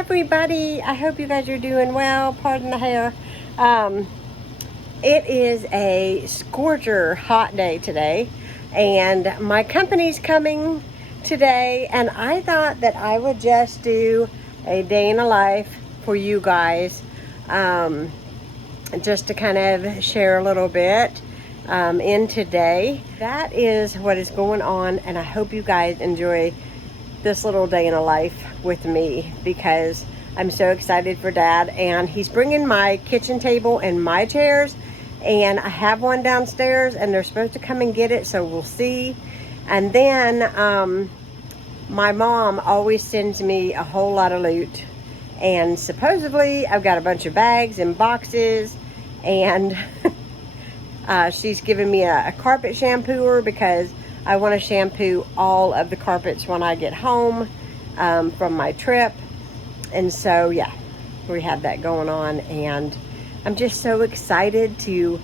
everybody. I hope you guys are doing well. Pardon the hair. It is a scorcher hot day today, and my company's coming today, and I thought that I would just do a day in the life for you guys, just to kind of share a little bit in today. That is what is going on, and I hope you guys enjoy this little day in a life with me, because I'm so excited for Dad. And he's bringing my kitchen table and my chairs, and I have one downstairs and they're supposed to come and get it, so we'll see. And then my mom always sends me a whole lot of loot, and supposedly I've got a bunch of bags and boxes, and she's given me a carpet shampooer because I want to shampoo all of the carpets when I get home from my trip. And so yeah, we had that going on, and I'm just so excited to,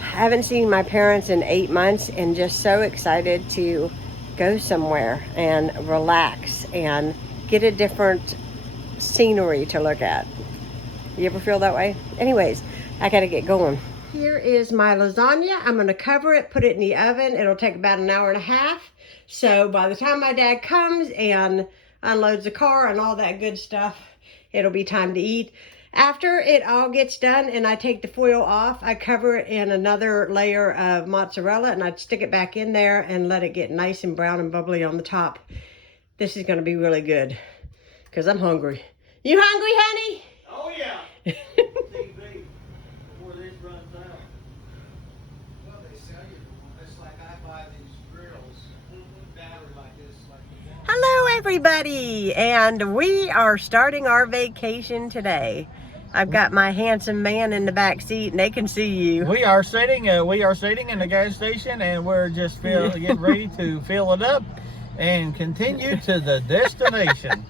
haven't seen my parents in 8 months, and just so excited to go somewhere and relax and get a different scenery to look at. You ever feel that way? Anyways, I gotta get going. Here is my lasagna. I'm gonna cover it, put it in the oven. It'll take about an hour and a half. So by the time my dad comes and unloads the car and all that good stuff, it'll be time to eat. After it all gets done and I take the foil off, I cover it in another layer of mozzarella, and I stick it back in there and let it get nice and brown and bubbly on the top. This is gonna be really good because I'm hungry. You hungry, honey? Oh yeah. Before this runs out. Well, they sell you one. It's like I buy these grills, battery like this, like the one. Hello everybody, and we are starting our vacation today. I've got my handsome man in the back seat, and they can see you. We are sitting in the gas station, and we're just getting ready to fill it up and continue to the destination.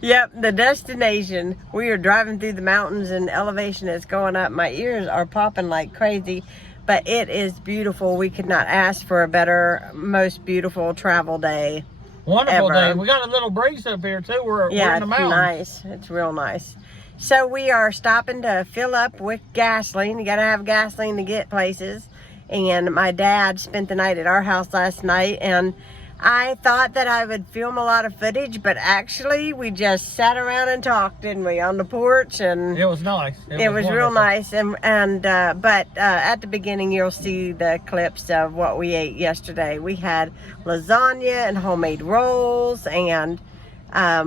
Yep, the destination. We are driving through the mountains, and elevation is going up. My ears are popping like crazy, but it is beautiful. We could not ask for a better, most beautiful travel day. Wonderful ever. day. We got a little breeze up here too. We're in the mountains. Nice. It's real nice. So we are stopping to fill up with gasoline. You gotta have gasoline to get places. And my dad spent the night at our house last night, and I thought that I would film a lot of footage, but actually we just sat around and talked, didn't we, on the porch? And it was nice. It was real nice. But at the beginning you'll see the clips of what we ate yesterday. We had lasagna and homemade rolls, and I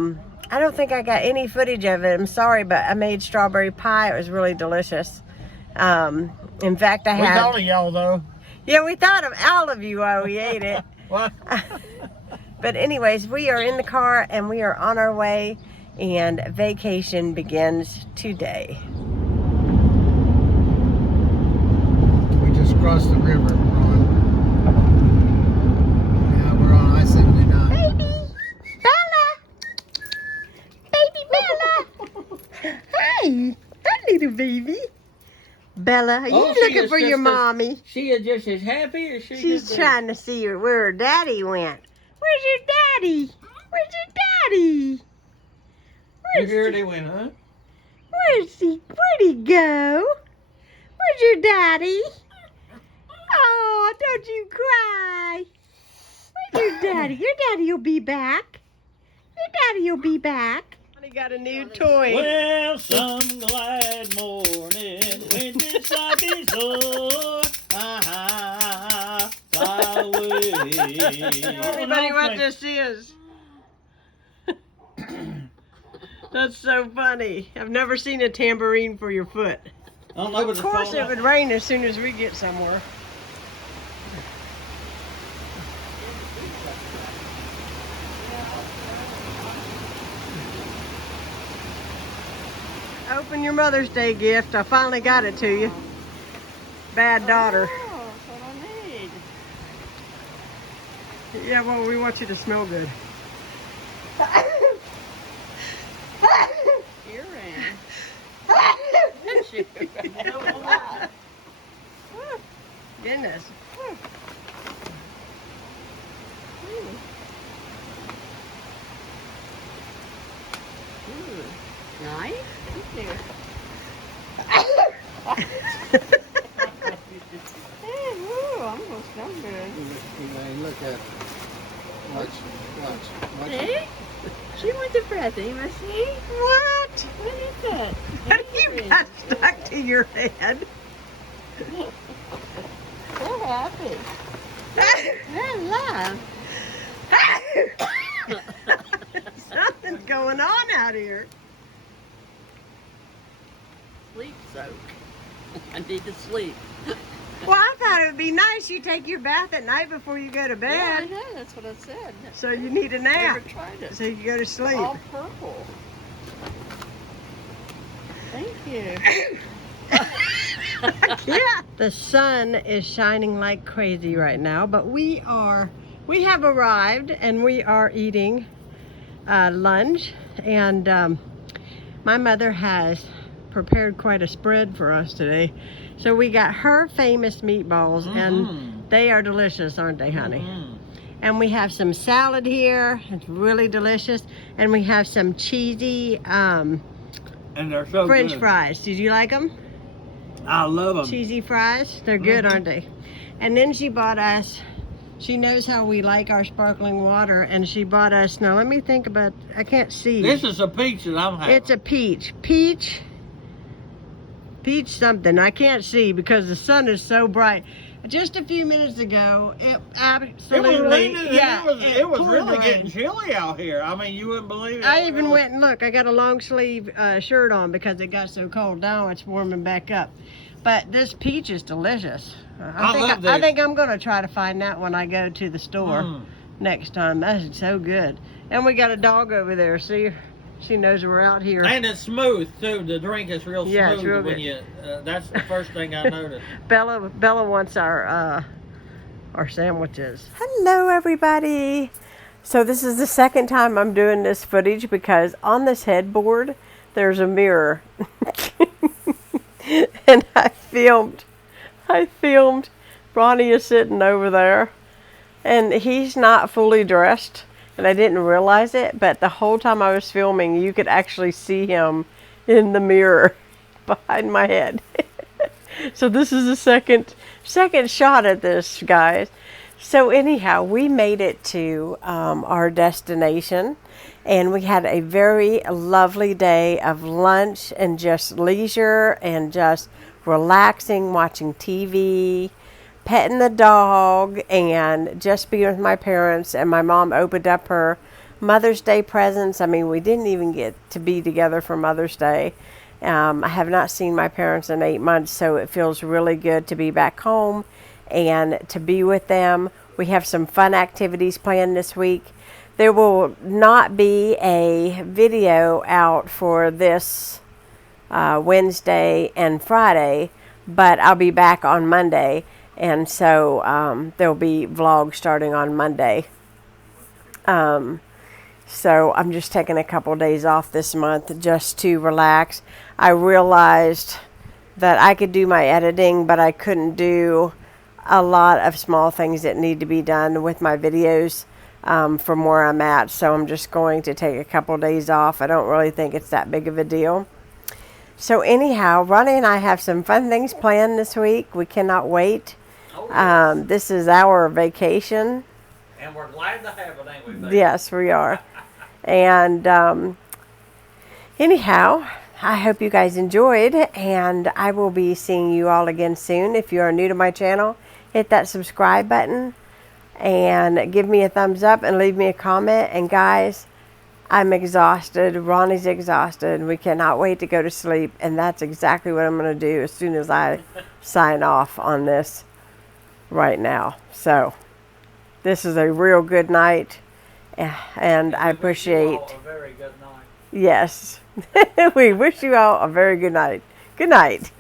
don't think I got any footage of it. I'm sorry, but I made strawberry pie. It was really delicious. In fact, we thought of y'all though. Yeah, we thought of all of you while we ate it. What? But anyways, we are in the car and we are on our way, and vacation begins today. We just crossed the river. We're on I-79. Baby! Bella! Baby Bella! Hi! Hi, little baby. Bella, are you looking for your mommy? She is just as happy as She's trying to see where her daddy went. Where's your daddy? Where's your daddy? You hear they went, huh? Where'd he go? Where's your daddy? Oh, don't you cry. Where's your daddy? Your daddy will be back. Your daddy will be back. He got a new toy. Well, some glad morning when this life is o'er, fly away. Everybody, what this is. That's so funny. I've never seen a tambourine for your foot. Of course it would rain as soon as we get somewhere. Open your Mother's Day gift. I finally got it to you. Bad daughter. Oh, that's what I need. Yeah, well, we want you to smell good. Earring. Goodness. Ooh. Nice. Thank you. Hey, woo, I'm almost done good. Look at it. Watch. See? She wants a present. You want to see? What? What is it? You got stuck to your head. So happy. I love. Something's going on out here. Sleep soak. I need to sleep. Well, I thought it would be nice you take your bath at night before you go to Yeah, I bed. know. That's what I said. So you need a Never nap. tried it. So you go to sleep. All purple. Thank you. Yeah. The sun is shining like crazy right now, but we have arrived and we are eating lunch, and my mother has prepared quite a spread for us today. So we got her famous meatballs, and they are delicious, aren't they, honey? And we have some salad here. It's really delicious. And we have some cheesy And they're so French good. fries. Did you like them? I love them. Cheesy fries. They're good, aren't they? And then she bought us, she knows how we like our sparkling water, and she bought us, now let me think about, I can't see. This is a peach that I'm having. It's a peach. Peach something. I can't see because the sun is so bright. Just a few minutes ago, it absolutely, It was raining, yeah, it was poured really rain. getting chilly out here. I mean, you wouldn't believe it. I even went and look. I got a long sleeve shirt on because it got so cold. Now it's warming back up. But this peach is delicious. love this. I think I'm going to try to find that when I go to the store next time. That's so good. And we got a dog over there. See, she knows we're out here. And it's smooth too. The drink is real smooth. Yeah, it's real when good. you. That's the first thing I noticed. Bella wants our sandwiches. Hello, everybody. So this is the second time I'm doing this footage because on this headboard there's a mirror. And I filmed. Ronnie is sitting over there, and he's not fully dressed, and I didn't realize it, but the whole time I was filming, you could actually see him in the mirror behind my head. So this is the second shot at this, guys. So anyhow, we made it to our destination, and we had a very lovely day of lunch and just leisure and just relaxing, watching TV, petting the dog, and just being with my parents. And my mom opened up her Mother's Day presents. I mean, we didn't even get to be together for Mother's Day. I have not seen my parents in 8 months, so it feels really good to be back home and to be with them. We have some fun activities planned this week. There will not be a video out for this Wednesday and Friday, but I'll be back on Monday, and so there'll be vlogs starting on Monday. So I'm just taking a couple days off this month just to relax. I realized that I could do my editing, but I couldn't do a lot of small things that need to be done with my videos from where I'm at. So I'm just going to take a couple days off. I don't really think it's that big of a deal. So anyhow, Ronnie and I have some fun things planned this week. We cannot wait. Oh, yes. This is our vacation. And we're glad to have it, ain't we, baby? Yes, we are. And anyhow, I hope you guys enjoyed, and I will be seeing you all again soon. If you are new to my channel, hit that subscribe button and give me a thumbs up and leave me a comment. And guys, I'm exhausted. Ronnie's exhausted. We cannot wait to go to sleep, and that's exactly what I'm going to do as soon as I sign off on this right now. So this is a real good night, and I appreciate. A very good night. Yes. We wish you all a very good night. Good night.